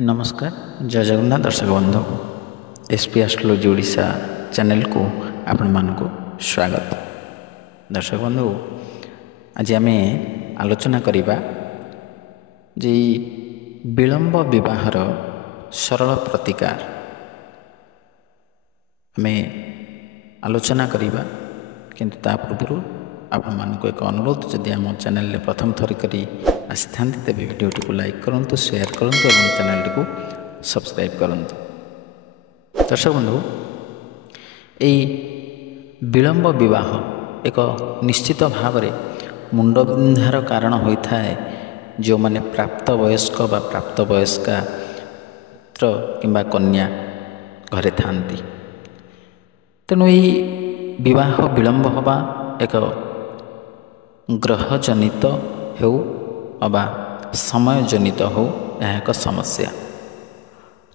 नमस्कार जय जगन्नाथ दर्शक बंधु एसपी एस्ट्रोलॉजी ओडिशा चैनल को आपण मानक स्वागत। दर्शक बंधु आज आम आलोचना करिबा जे विलंब विवाहर सरल प्रतिकार आम आलोचना करिबा, किंतु ता पूर्व आपण मानक एक अनुरोध, जदि आम चैनल प्रथम थर करी आसी था तेज भिडियोटी को लाइक करूँ, शेयर करूँ और चैनल को सब्सक्राइब करूँ। दर्शक बंधु यही विलंब विवाह एक निश्चित भाव में मुंडबिंधार कारण होता है। जो माने प्राप्त वयस्क बा प्राप्त वयस्का किंबा कन्या घरे थांती, तेणु यही विवाह विलंब हवा एक ग्रह जनित हो अबा समय जनित हो, यह एक समस्या।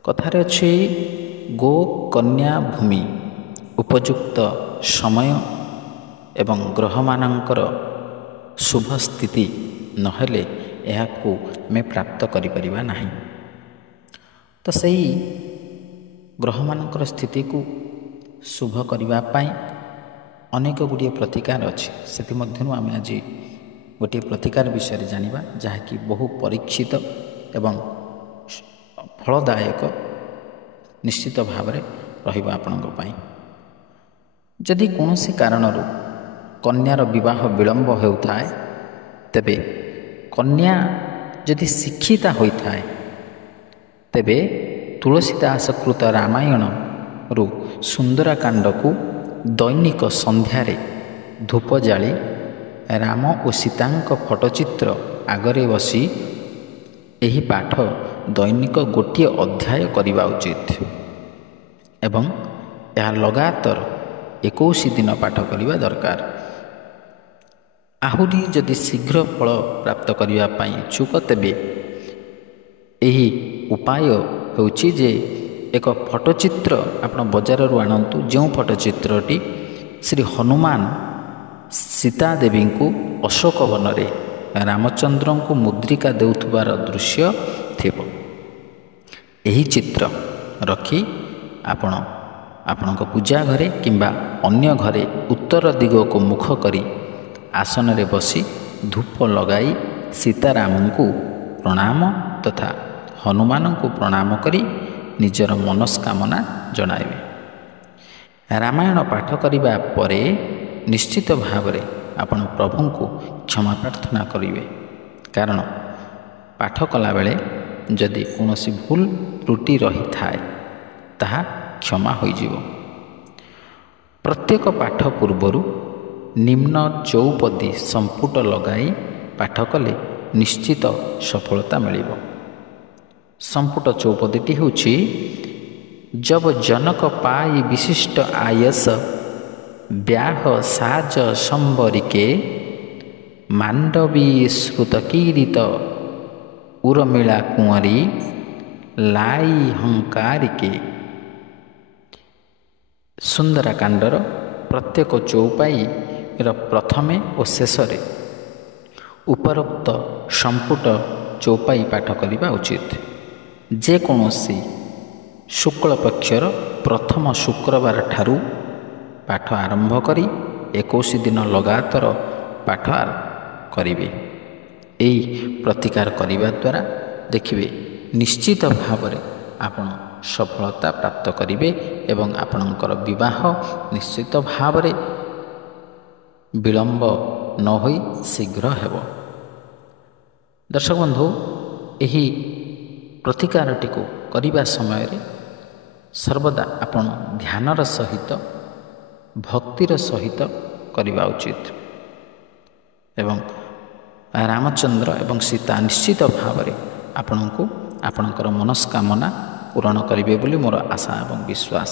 कथारे अच्छी गो कन्या भूमि उपयुक्त समय एवं ग्रह मानकर शुभ स्थिति नहेले यहाकू मैं प्राप्त करिपरिबा नहीं। तो सही ग्रह मानकर स्थिति को शुभ करिबा पाई अनेक गुड़िए प्रतिकार अच्छी। से मध्यनु आम आज गोटे प्रतिकार विषय जानिबा, जहाँकि बहु परीक्षित एवं फलदायक निश्चित भाव में रहिबा आपणक पई। जदि कौनसी कारणरू कन्यार विवाह विलंब होउथाय, तेबे कन्या जदि शिक्षिता होइथाय, तेबे तुलसीदास कृत रामायण रु सुंदरकांड को दैनिक संध्यारे धूप जाली राम और सीतांक फोटोचित्र आगरे बसी यही पाठ दैनिक गोटे अध्याय करवा उचित एवं यह लगातार 21 दिन पाठ करवा दरकार। आहुरी जदि शीघ्र फल प्राप्त करने इच्छुक, तेबे यही उपाय होउछि जे एक फोटोचित्र आप बजार आणतु, जो फोटोचित्रटी श्री हनुमान सीता देवी को अशोक वन रे रामचंद्र को मुद्रिका देउथबार दृश्य थिबो। यही चित्र रखी आपण पूजा घरे किंबा अन्य घरे उत्तर दिग को मुख करी आसन रे बसी धूप लगाई सीताराम को प्रणाम तथा हनुमान को प्रणाम करी निजर मनस्कामना जणाइबे। रामायण पाठ करिबा परे निश्चित भाव में आपण प्रभु को क्षमा प्रार्थना करेंगे, कारण पाठ कला बेले जदि कौनसी भूल त्रुटि रही थाए ताहा क्षमा हो जिवो। प्रत्येक पाठ पूर्वरु निम्न चौपदी संपुट लगाई पाठ कले निश्चित सफलता मिलिबो। संपुट चौपदीटी होछि, जब जनक पाई विशिष्ट आयस ब्याह साज संबरिके मांडवी श्रुत कीरित उर्मिला कुंवरी लाई हंकारिके। सुंदरकांडर प्रत्येक चौपाई प्रथमे और शेष उपरोक्त संपुट चौपाई पाठ करने उचित। जेकोसी शुक्ल पक्षर प्रथम शुक्रवार ठारू पाठ आरंभ करी 21 दिन लगातार पाठ करिवे। यही प्रतिकार करिबा द्वारा देखिए निश्चित भाव में आपण सफलता प्राप्त करिवे एवं आपणकर विवाह निश्चित भाव में विलंब न होई शीघ्र हेबो। दर्शक बंधु यही प्रतिकारटी को करिबा समय रे सर्वदा आपण ध्यानर सहित भक्तिर सहित करवा उचित एवं रामचंद्र एवं सीता निश्चित भाव में आपण को आपणकर मनस्कामना पूरण करेंगे बोली मोर आशा एवं विश्वास।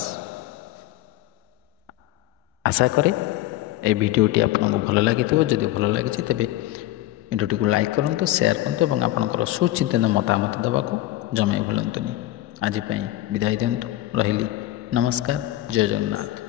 आशा करे ये वीडियोटी आपको भल लगी, जदि भल लगी तेरे वीडियोटी को लाइक करूँ, शेयर करूँ और आपणकर सुचिंतित मतामत देवाक जमे भूलुनी। आज विदाय दिंतु, रही। नमस्कार, जय जगन्नाथ।